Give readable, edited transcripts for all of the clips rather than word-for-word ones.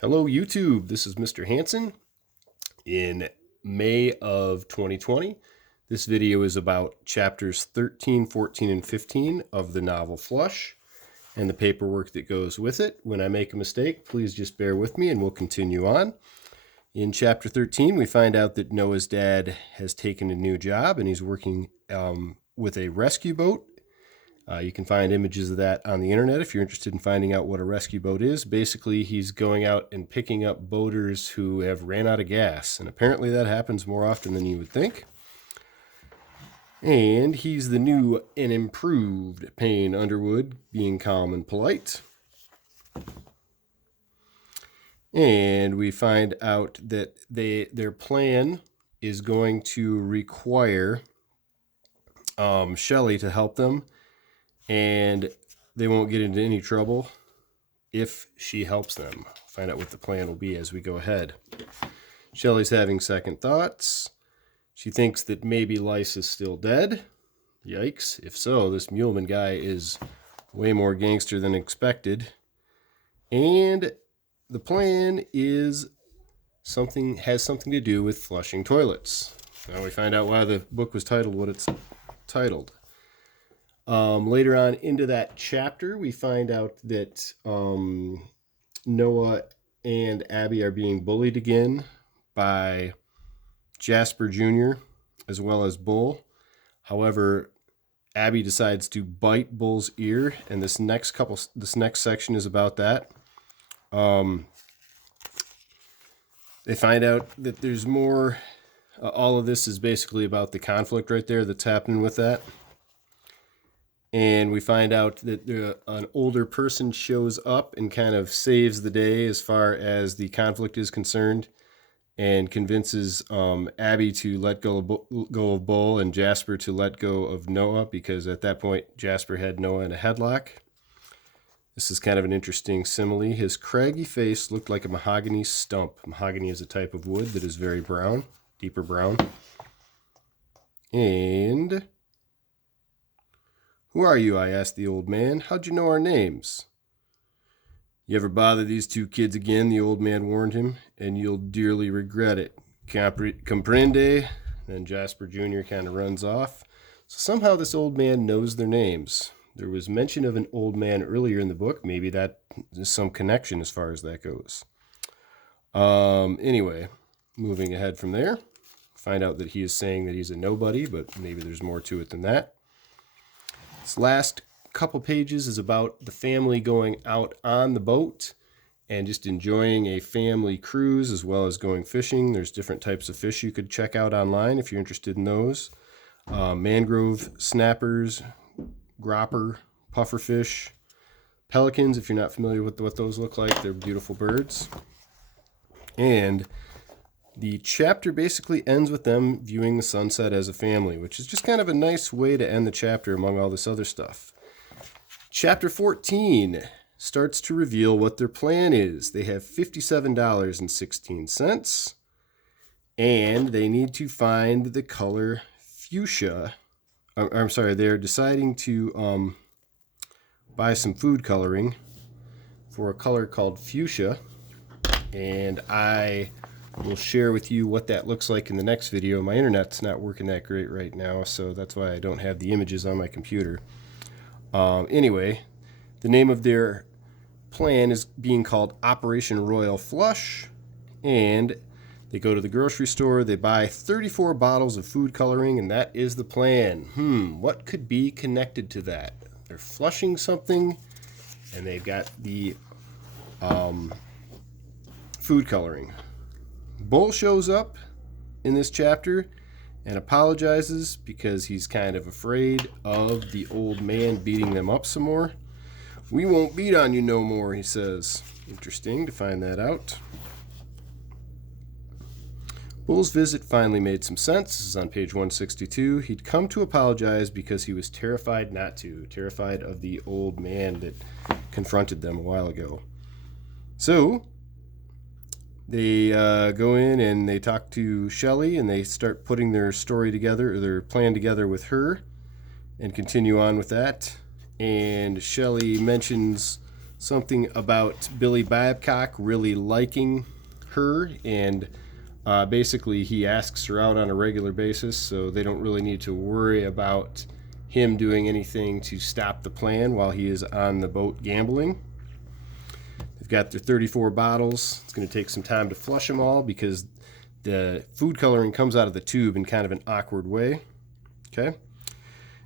Hello, YouTube. This is Mr. Hanson in May of 2020. This video is about chapters 13, 14, and 15 of the novel Flush and the paperwork that goes with it. When I make a mistake, please just bear with me and we'll continue on. In chapter 13, we find out that Noah's dad has taken a new job and he's working with a rescue boat. You can find images of that on the internet if you're interested in finding out what a rescue boat is. Basically, he's going out and picking up boaters who have ran out of gas, and apparently that happens more often than you would think. And he's the new and improved Payne Underwood, being calm and polite. And we find out that their plan is going to require Shelley to help them, and they won't get into any trouble if she helps them. Find out what the plan will be as we go ahead. Shelley's having second thoughts. She thinks that maybe Lice is still dead. Yikes. If so, this Muleman guy is way more gangster than expected. And the plan has something to do with flushing toilets. Now we find out why the book was titled what it's titled. Later on into that chapter, we find out that Noah and Abby are being bullied again by Jasper Jr. as well as Bull. However, Abby decides to bite Bull's ear, and this next section is about that. They find out that there's more. All of this is basically about the conflict right there that's happening with that. And we find out that an older person shows up and kind of saves the day as far as the conflict is concerned, and convinces Abby to let go of Bull and Jasper to let go of Noah, because at that point Jasper had Noah in a headlock. This is kind of an interesting simile. His craggy face looked like a mahogany stump. Mahogany is a type of wood that is very brown, deeper brown. And... "Who are you?" I asked the old man. "How'd you know our names?" "You ever bother these two kids again," the old man warned him, "and you'll dearly regret it. Comprende?" Then Jasper Jr. kind of runs off. So somehow this old man knows their names. There was mention of an old man earlier in the book. Maybe that is some connection as far as that goes. Anyway, moving ahead from there, find out that he is saying that he's a nobody, but maybe there's more to it than that. This last couple pages is about the family going out on the boat and just enjoying a family cruise as well as going fishing. There's different types of fish you could check out online if you're interested in those. Mangrove snappers, gropper, pufferfish, pelicans, if you're not familiar with what those look like. They're beautiful birds. And the chapter basically ends with them viewing the sunset as a family, which is just kind of a nice way to end the chapter among all this other stuff. Chapter 14 starts to reveal what their plan is. They have $57.16, and they need to find the color fuchsia. They're deciding to buy some food coloring for a color called fuchsia, and I will share with you what that looks like in the next video. My internet's not working that great right now, so that's why I don't have the images on my computer. Anyway, the name of their plan is being called Operation Royal Flush, and they go to the grocery store, they buy 34 bottles of food coloring, and that is the plan. What could be connected to that? They're flushing something, and they've got the food coloring. Bull shows up in this chapter and apologizes because he's kind of afraid of the old man beating them up some more. "We won't beat on you no more," he says. Interesting to find that out. Bull's visit finally made some sense. This is on page 162. He'd come to apologize because he was terrified not to. Terrified of the old man that confronted them a while ago. So they go in and they talk to Shelley, and they start putting their story together, or their plan together with her, and continue on with that. And Shelley mentions something about Billy Babcock really liking her, and basically he asks her out on a regular basis, so they don't really need to worry about him doing anything to stop the plan while he is on the boat gambling. They've got their 34 bottles. It's going to take some time to flush them all because the food coloring comes out of the tube in kind of an awkward way. Okay.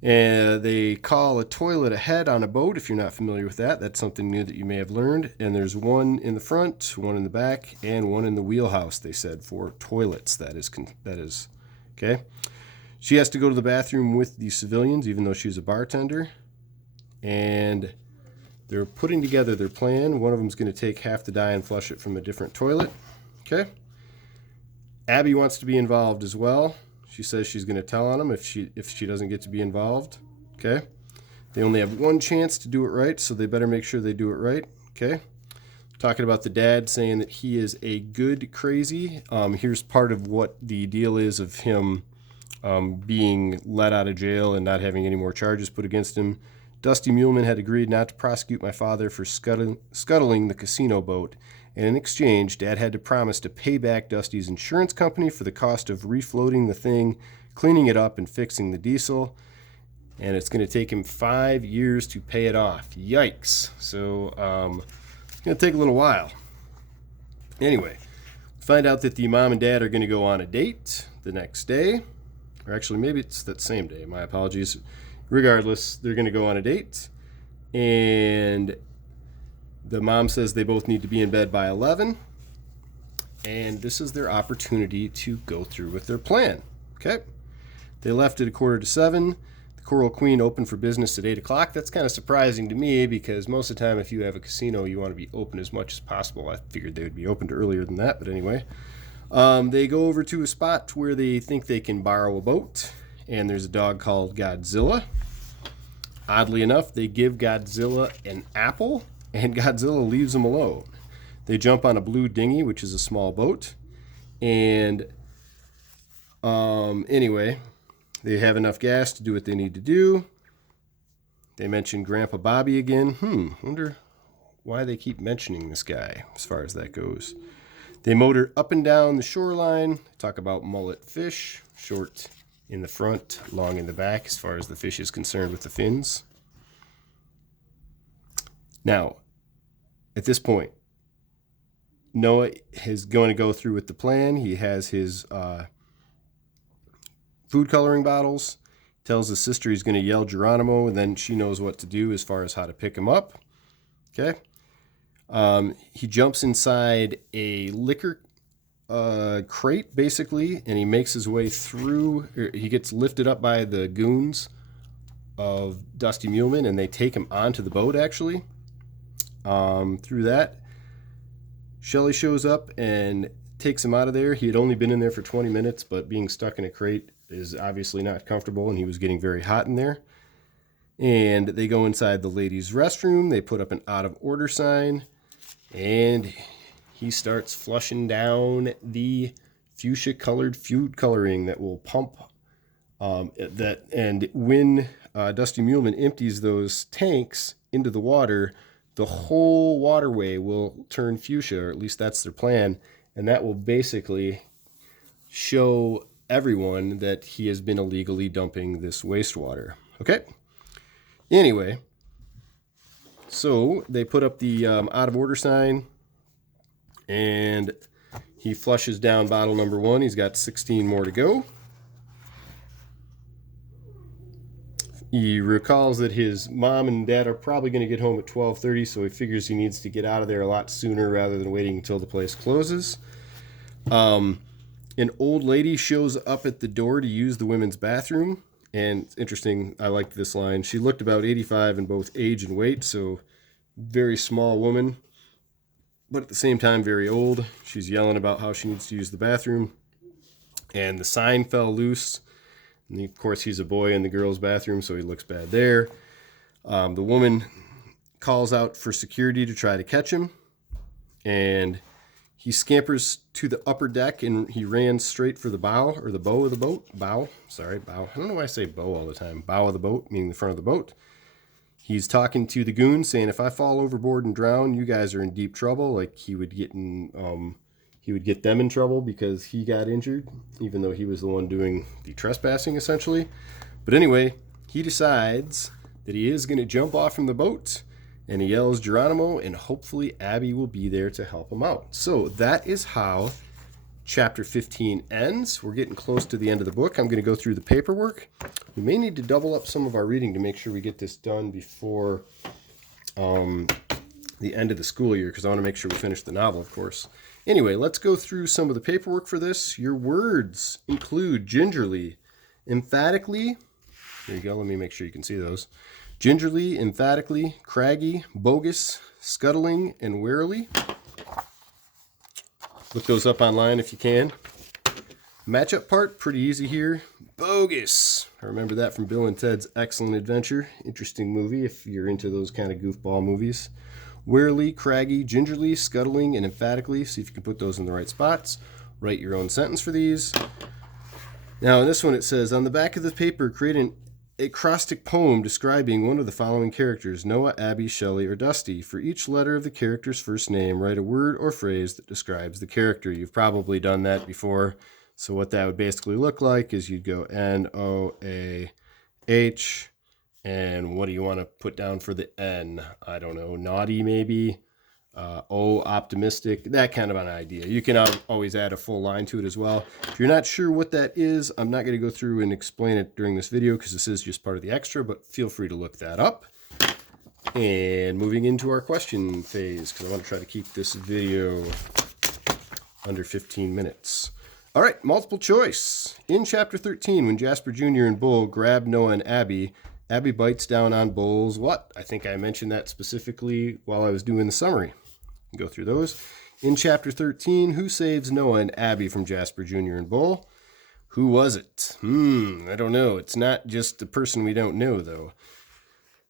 And they call a toilet a head on a boat. If you're not familiar with that, that's something new that you may have learned. And there's one in the front, one in the back, and one in the wheelhouse, they said, for toilets. That is okay. She has to go to the bathroom with the civilians, even though she's a bartender. And they're putting together their plan. One of them's going to take half the dye and flush it from a different toilet. Okay. Abby wants to be involved as well. She says she's going to tell on him if she doesn't get to be involved. Okay. They only have one chance to do it right, so they better make sure they do it right. Okay. Talking about the dad saying that he is a good crazy. Here's part of what the deal is of him being let out of jail and not having any more charges put against him. Dusty Muleman had agreed not to prosecute my father for scuttling the casino boat. And in exchange, Dad had to promise to pay back Dusty's insurance company for the cost of refloating the thing, cleaning it up, and fixing the diesel. And it's going to take him 5 years to pay it off. Yikes. So it's going to take a little while. Anyway, find out that the mom and dad are going to go on a date the next day. Or actually, maybe it's that same day. My apologies. Regardless, they're going to go on a date. And the mom says they both need to be in bed by 11, and this is their opportunity to go through with their plan. Okay? They left at 6:45. The Coral Queen opened for business at 8 o'clock. That's kind of surprising to me because most of the time if you have a casino, you want to be open as much as possible. I figured they would be opened earlier than that, but anyway. They go over to a spot where they think they can borrow a boat, and there's a dog called Godzilla. Oddly enough, they give Godzilla an apple, and Godzilla leaves them alone. They jump on a blue dinghy, which is a small boat. And anyway, they have enough gas to do what they need to do. They mention Grandpa Bobby again. Wonder why they keep mentioning this guy as far as that goes. They motor up and down the shoreline. Talk about mullet fish, short in the front, long in the back as far as the fish is concerned with the fins. Now, at this point, Noah is going to go through with the plan. He has his food coloring bottles, tells his sister he's going to yell Geronimo, and then she knows what to do as far as how to pick him up. Okay. He jumps inside a liquor crate, basically, and he makes his way through. He gets lifted up by the goons of Dusty Muleman, and they take him onto the boat, actually. Through that, Shelley shows up and takes him out of there. He had only been in there for 20 minutes, but being stuck in a crate is obviously not comfortable, and he was getting very hot in there. And they go inside the ladies' restroom. They put up an out of order sign, and he starts flushing down the fuchsia colored food coloring that will pump and when Dusty Muleman empties those tanks into the water, the whole waterway will turn fuchsia, or at least that's their plan, and that will basically show everyone that he has been illegally dumping this wastewater. Okay? Anyway, so they put up the out of order sign, and he flushes down bottle number 1. He's got 16 more to go. He recalls that his mom and dad are probably going to get home at 12:30, so he figures he needs to get out of there a lot sooner rather than waiting until the place closes. An old lady shows up at the door to use the women's bathroom, and it's interesting, I liked this line. She looked about 85 in both age and weight, so very small woman, but at the same time very old. She's yelling about how she needs to use the bathroom, and the sign fell loose. And of course, he's a boy in the girls' bathroom, so he looks bad there. The woman calls out for security to try to catch him, and he scampers to the upper deck, and he ran straight for the bow, or the bow of the boat. Bow. I don't know why I say bow all the time. Bow of the boat, meaning the front of the boat. he's talking to the goons saying, if I fall overboard and drown, you guys are in deep trouble. Like he would get them in trouble because he got injured, even though he was the one doing the trespassing essentially. But anyway, he decides that he is going to jump off from the boat, and he yells Geronimo, and hopefully Abby will be there to help him out. So that is how chapter 15 ends. We're getting close to the end of the book. I'm going to go through the paperwork. We may need to double up some of our reading to make sure we get this done before the end of the school year, because I want to make sure we finish the novel, of course. Anyway, let's go through some of the paperwork for this. Your words include gingerly, emphatically. There you go. Let me make sure you can see those. Gingerly, emphatically, craggy, bogus, scuttling, and warily. Look those up online if you can. Matchup part, pretty easy here. Bogus. I remember that from Bill and Ted's Excellent Adventure. Interesting movie if you're into those kind of goofball movies. Warily, craggy, gingerly, scuttling, and emphatically. See if you can put those in the right spots. Write your own sentence for these. Now in this one it says, on the back of the paper, create an acrostic poem describing one of the following characters: Noah, Abby, Shelley, or Dusty. For each letter of the character's first name, write a word or phrase that describes the character. You've probably done that before. So what that would basically look like is you'd go N-O-A-H, and what do you want to put down for the N? I don't know, naughty maybe, O, optimistic, that kind of an idea. You can always add a full line to it as well. If you're not sure what that is, I'm not going to go through and explain it during this video because this is just part of the extra, but feel free to look that up. And moving into our question phase, because I want to try to keep this video under 15 minutes. All right, multiple choice. In chapter 13, when Jasper Jr. and Bull grab Noah and Abby, Abby bites down on Bull's what? I think I mentioned that specifically while I was doing the summary. Go through those. In chapter 13, who saves Noah and Abby from Jasper Jr. and Bull? Who was it? I don't know. It's not just the person we don't know, though.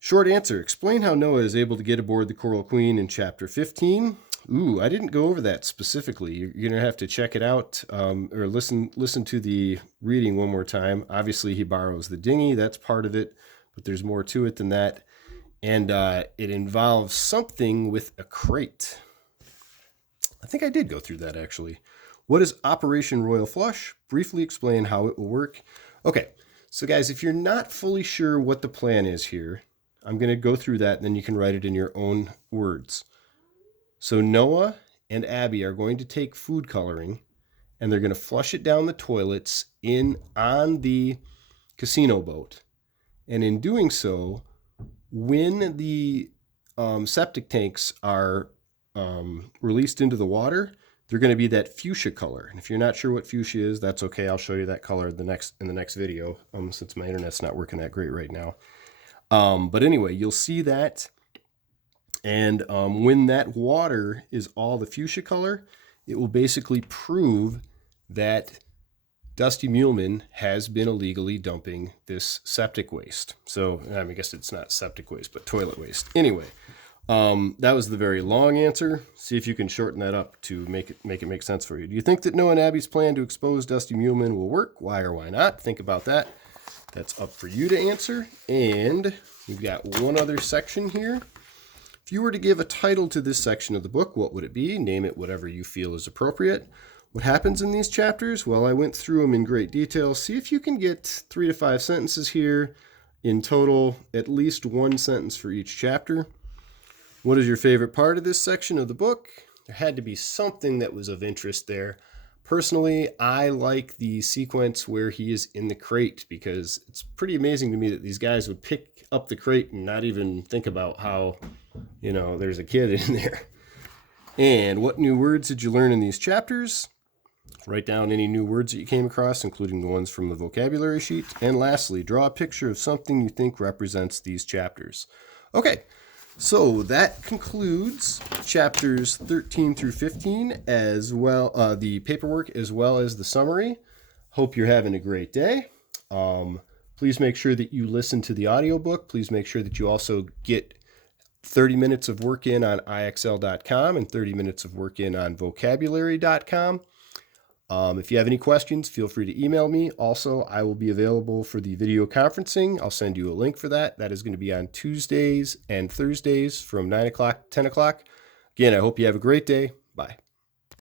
Short answer. Explain how Noah is able to get aboard the Coral Queen in chapter 15. I didn't go over that specifically. You're going to have to check it out or listen to the reading one more time. Obviously, he borrows the dinghy. That's part of it, but there's more to it than that. And it involves something with a crate. I think I did go through that, actually. What is Operation Royal Flush? Briefly explain how it will work. Okay, so guys, if you're not fully sure what the plan is here, I'm going to go through that, and then you can write it in your own words. So Noah and Abby are going to take food coloring, and they're going to flush it down the toilets on the casino boat. And in doing so, when the septic tanks are released into the water, they're going to be that fuchsia color. And if you're not sure what fuchsia is, that's okay. I'll show you that color in the next video, since my internet's not working that great right now. But anyway, you'll see that. And when that water is all the fuchsia color, it will basically prove that Dusty Muleman has been illegally dumping this septic waste. So, I guess it's not septic waste, but toilet waste. Anyway, that was the very long answer. See if you can shorten that up to make it make sense for you. Do you think that Noah and Abby's plan to expose Dusty Muleman will work? Why or why not? Think about that. That's up for you to answer. And we've got one other section here. If you were to give a title to this section of the book, what would it be? Name it whatever you feel is appropriate. What happens in these chapters? Well, I went through them in great detail. See if you can get 3 to 5 sentences here. In total, at least one sentence for each chapter. What is your favorite part of this section of the book? There had to be something that was of interest there. Personally, I like the sequence where he is in the crate, because it's pretty amazing to me that these guys would pick up the crate and not even think about how, there's a kid in there. And what new words did you learn in these chapters? Write down any new words that you came across, including the ones from the vocabulary sheet. And lastly, draw a picture of something you think represents these chapters. Okay, so that concludes chapters 13 through 15, as well the paperwork as well as the summary. Hope you're having a great day. Please make sure that you listen to the audiobook. Please make sure that you also get 30 minutes of work in on IXL.com and 30 minutes of work in on vocabulary.com. If you have any questions, feel free to email me. Also, I will be available for the video conferencing. I'll send you a link for that. That is going to be on Tuesdays and Thursdays from 9 o'clock to 10 o'clock. Again, I hope you have a great day. Bye.